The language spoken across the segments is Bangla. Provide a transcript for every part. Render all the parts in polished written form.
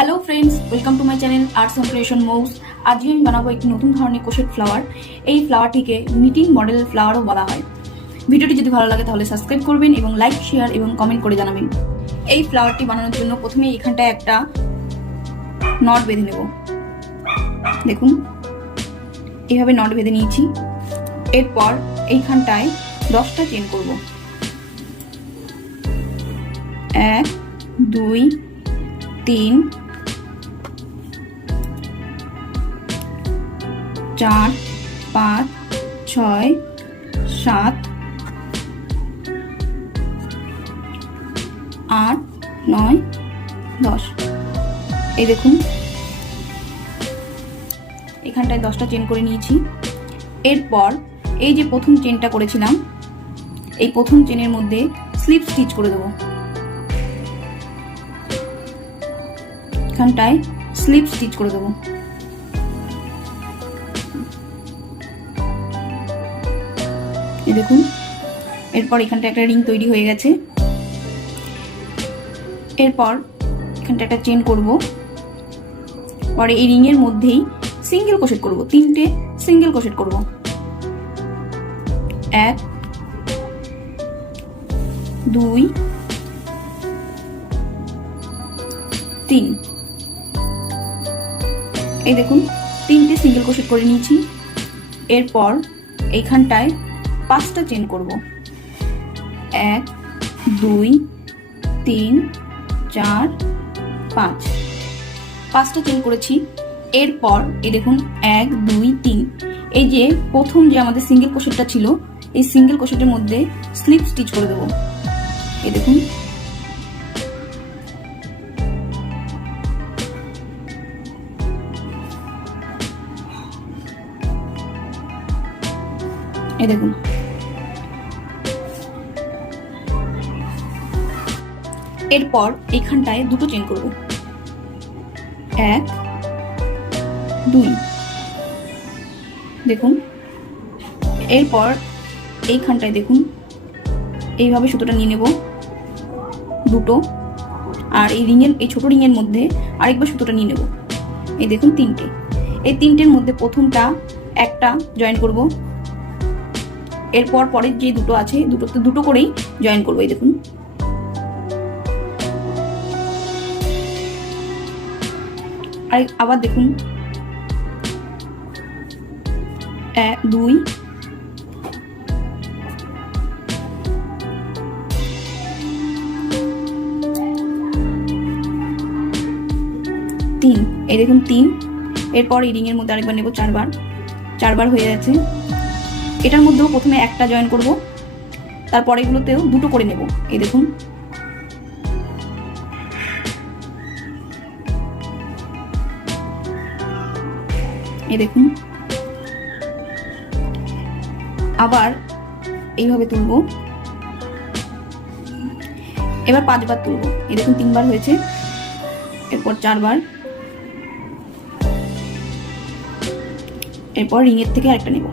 Hello friends, welcome to my channel arts and creation মৌস। আজকে আমি বানাবো একটি নতুন ধরনের ক্রোশেট ফ্লাওয়ার। এই ফ্লাওয়ারটিকে নিটিং মডেল ফ্লাওয়ারও বলা হয়। ভিডিওটি যদি ভালো লাগে তাহলে সাবস্ক্রাইব করবেন এবং লাইক, শেয়ার এবং কমেন্ট করে জানাবেন। এই ফ্লাওয়ারটি বানানোর জন্য প্রথমে এখানটায় একটা নট বেঁধে নেব। দেখুন, এইভাবে নট বেঁধে নিয়েছি। এরপর এইখানটায় 10টা চেন করব। 1 2 3 4 5 6 7 8 9 10। এই দেখুন, এখানটায় 10টা চেন করে নিয়েছি। এরপর এই যে প্রথম চেনটা করেছিলাম, এই প্রথম চেনের মধ্যে স্লিপ স্টিচ করে দেবো। এখানটায় স্লিপ স্টিচ করে দেবো। এই দেখুন, এরপর এখানটা একটা রিং তৈরি হয়ে গেছে। এরপর এখানটা একটা চেন করব। পরে এই রিং এর মধ্যেই সিঙ্গেল ক্রোশেট করব। 3টে সিঙ্গেল ক্রোশেট করব। 1 2 3। এই দেখুন, 3টে সিঙ্গেল ক্রোশেট করে নিয়েছি। এরপর এইখানটায় 5টা চেন করব। 1 2 3 4 5। 5টা চেন করেছি। এরপর এই দেখুন 1 2 3, এই যে প্রথম যে আমাদের সিঙ্গেল ক্রোশেটটা ছিল, এই সিঙ্গেল ক্রোশেটের মধ্যে স্লিপ স্টিচ করে দেবো। এই দেখুন, এই দেখুন। এরপর এইখানটায় 2টো চেন করব। 1 2। দেখুন, এরপর এইখানটায় দেখুন এইভাবে সুতোটা নিয়ে নেব 2টো, আর এই রিংয়ের, এই ছোট রিংয়ের মধ্যে আরেকবার সুতোটা নিয়ে নেব। এই দেখুন 3টে। এই 3টের মধ্যে প্রথমটা একটা জয়েন করব। এরপর পরের যে 2টো আছে, দুটোতে 2টো করেই জয়েন করবো। এই দেখুন, আর আবার দেখুন 1 2 3। এই দেখুন 3। এরপর এই রিং এর মধ্যে আরেকবার নেব 4বার। 4বার হয়ে যাচ্ছে। এটার মধ্যেও প্রথমে একটা জয়েন করব, তারপরে এগুলোতেও 2টো করে নেব। এই দেখুন, এই দেখুন, আবার এইভাবে তুলব। এবার 5বার তুলব। এই দেখুন 3বার হয়েছে। এরপর 4বার। এরপর রিং এর থেকে আরেকটা নেব।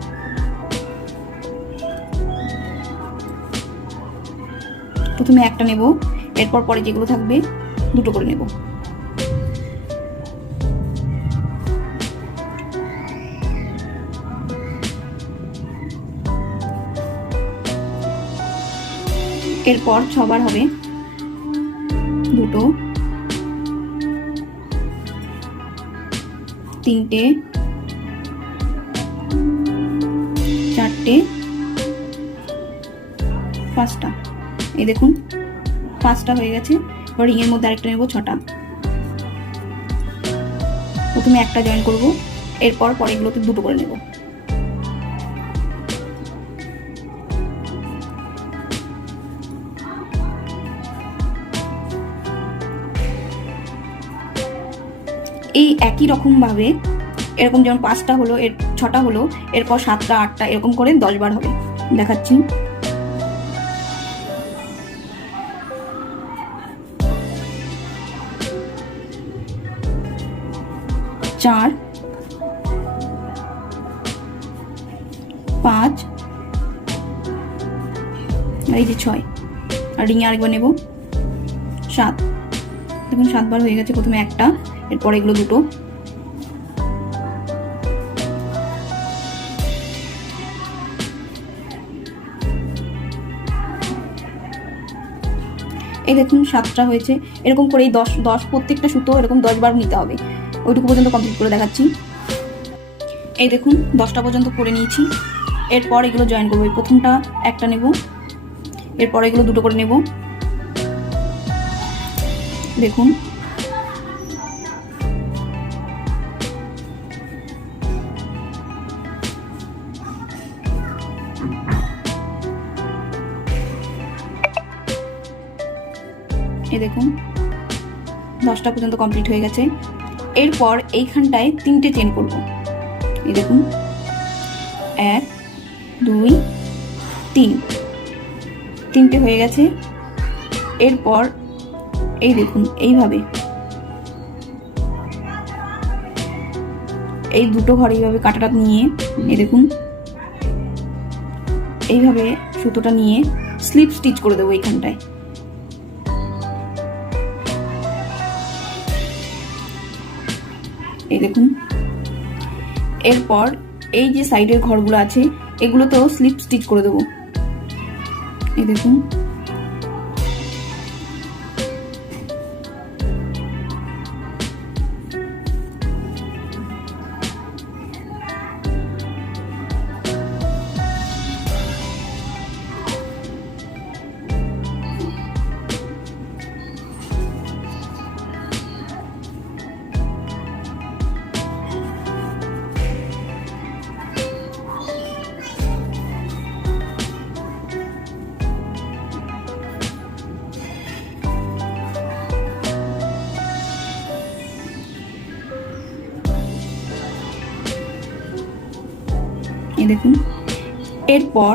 প্রথমে একটা নেব, এরপর পরে যেগুলো থাকবে 2টো করে নেব। এরপর 6বার হবে। 2টো 3টে 4টে 5টা। এই দেখুন 5টা হয়ে গেছে। এবার রিং এর মধ্যে আরেকটা নেব 6টা। প্রথমে একটা জয়েন করব, এরপর পরেগুলোতে 2টো করে নেব। এই একই রকম ভাবে, এরকম যেমন 5টা হলো, এর 6টা হলো, এরপর 7টা 8টা, এরকম করে 10বার হবে। দেখাচ্ছি। চার 5 আর এই যে 6, আর রিং এ আরেকবার নেব 7। দেখুন 7 বার হয়ে গেছে। প্রথমে একটা, এরপর এগুলো দুটো। এই দেখুন 7টা হয়েছে। এরকম করে 10 প্রত্যেকটা সুতো এরকম 10 বার নিতে হবে। ওইটুকু পর্যন্ত কমপ্লিট করে দেখাচ্ছি। এই দেখুন 10টা পর্যন্ত করে নিয়েছি। এরপর এগুলো জয়েন করবো। প্রথমটা একটা নেব, এরপর এগুলো দুটো করে নেব। দেখুন এই দেখুন 10টা পর্যন্ত কমপ্লিট হয়ে গেছে। এরপর এইখানটায় 3টে চেন করব। এই দেখুন 1 2 3, 3টে হয়ে গেছে। এরপর এই দেখুন এইভাবে এই দুটো ঘরে এইভাবে কাটাটা নিয়ে, এই দেখুন এইভাবে সুতোটা নিয়ে স্লিপ স্টিচ করে দেবো এইখানটায়। এই দেখুন এরপর এই যে সাইডের ঘরগুলো আছে এগুলোতেও স্লিপ স্টিচ করে দেবো। এই দেখুন এই দেখুন এরপর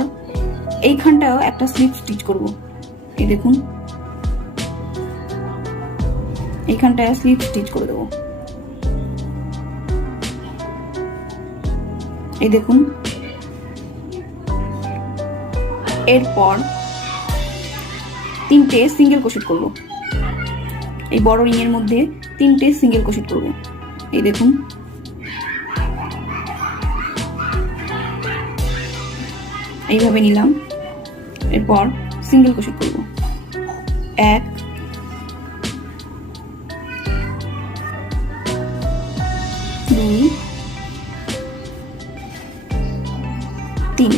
এইখানটাও একটা স্লিপ স্টিচ করব। এই দেখুন এইখানটায় স্লিপ স্টিচ করে দেবো। এই দেখুন এরপর 3টে সিঙ্গেল ক্রোশেট করব। এই বড় রিং এর মধ্যে 3টে সিঙ্গেল ক্রোশেট করব। এই দেখুন এইভাবে নিলাম। এরপর সিঙ্গেল ক্রোশেট করব। 1 2 3,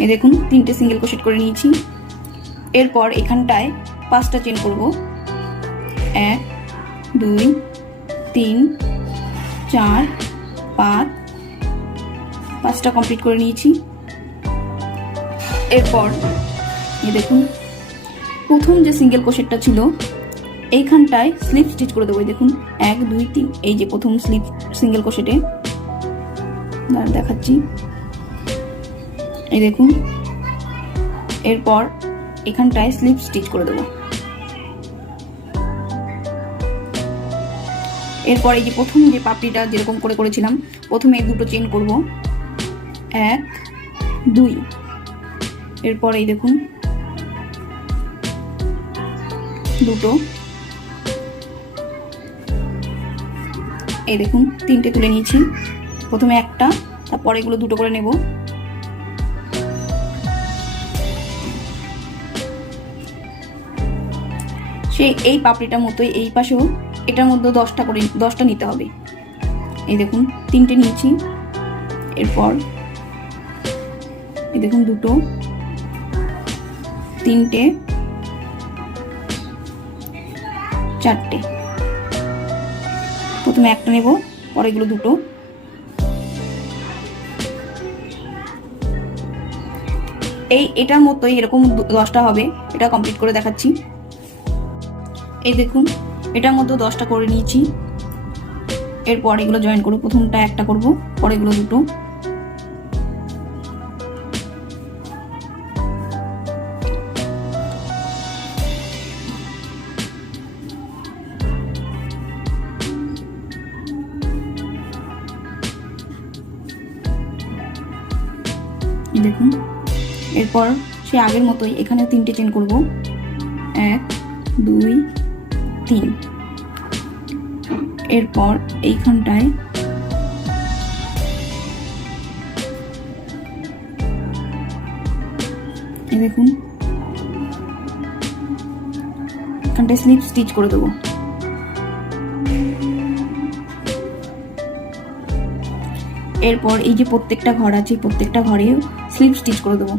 এই দেখুন 3টে সিঙ্গেল ক্রোশেট করে নিয়েছি। এরপর এখানটায় 5টা চেন করব। 1 2 3 4 5, 5টা কমপ্লিট করে নিয়েছি। এরপর এই দেখুন প্রথম যে সিঙ্গেল ক্রোশেটটা ছিল এইখানটায় স্লিপ স্টিচ করে দেবো। দেখুন 1 2 3, এই যে প্রথম স্লিপ সিঙ্গেল ক্রোশেটে দেখাচ্ছি। এই দেখুন এরপর এখানটায় স্লিপ স্টিচ করে দেবো। এরপর এই যে প্রথম যে পাপড়িটা যেরকম করে করেছিলাম প্রথমে এই দুটো চেন করব। 1 2, এরপর এই দেখুন দুটো, এই দেখুন 3টে তুলে নিয়েছি। প্রথমে একটা, তারপর এগুলো দুটো করে নেব। সেই এই পাপড়িটার মতোই এই পাশেও এটার মধ্যে 10টা নিতে হবে। এই দেখুন 3টে নিয়েছি। এরপর এই দেখুন দুটো, 3টে 4টে, প্রথমে একটা নেব, পরে এগুলো দুটো। এটার মতোই এরকম 10টা হবে। এটা কমপ্লিট করে দেখাচ্ছি। এই দেখুন এটার মধ্যে 10টা করে নিয়েছি। এরপর এগুলো জয়েন করব। প্রথমটা একটা করব, পরে এগুলো দুটো। দেখুন এরপর সে আগের মতোই এখানে 3টে চেন করব। 1 2 3, এরপর এইখানটায় দেখুন এখানটায় স্লিপ স্টিচ করে দেবো। এরপর এই যে প্রত্যেকটা ঘর আছে প্রত্যেকটা ঘরেও স্লিপ স্টিচ করে দেবো।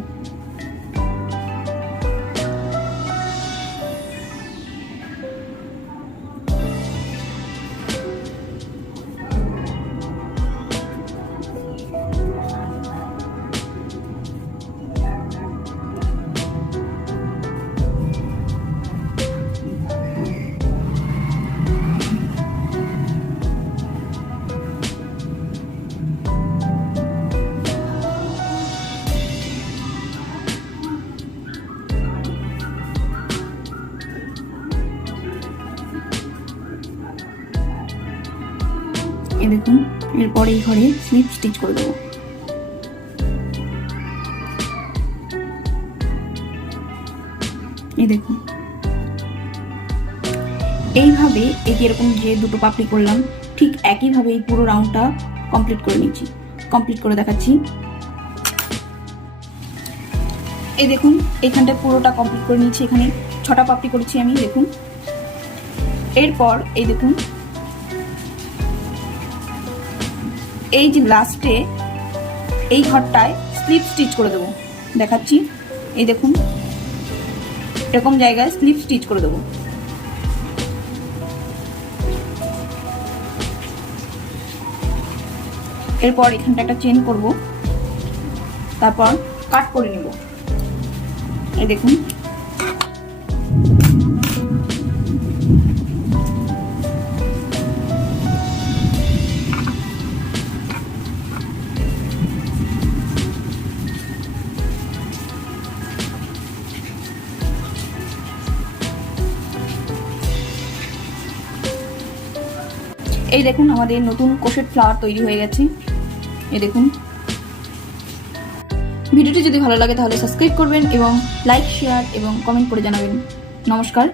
এই দেখুন এরপর এই ঘরে স্লিপ স্টিচ করে দেবো। এই দেখুন এইভাবে এই যে এরকম যে দুটো পাপড়ি করলাম ঠিক একইভাবে এই পুরো রাউন্ডটা কমপ্লিট করে নিচ্ছি। কমপ্লিট করে দেখাচ্ছি। এই দেখুন এখানটা পুরোটা কমপ্লিট করে নিচ্ছি। এখানে 6টা পাপড়ি করেছি আমি। দেখুন এরপর এই দেখুন এই যে লাস্টে এই ঘরটায় স্লিপ স্টিচ করে দেবো। দেখাচ্ছি। এই দেখুন এরকম জায়গায় স্লিপ স্টিচ করে দেবো। এরপর এখানটা একটা চেন করব, তারপর কাট করে নেব। এই দেখুন এই দেখুন আমাদের নতুন ক্রোশেট ফ্লাওয়ার তৈরি হয়ে গেছে। এই দেখুন ভিডিওটি যদি ভালো লাগে তাহলে সাবস্ক্রাইব করবেন এবং লাইক শেয়ার এবং কমেন্ট করে জানাবেন। নমস্কার।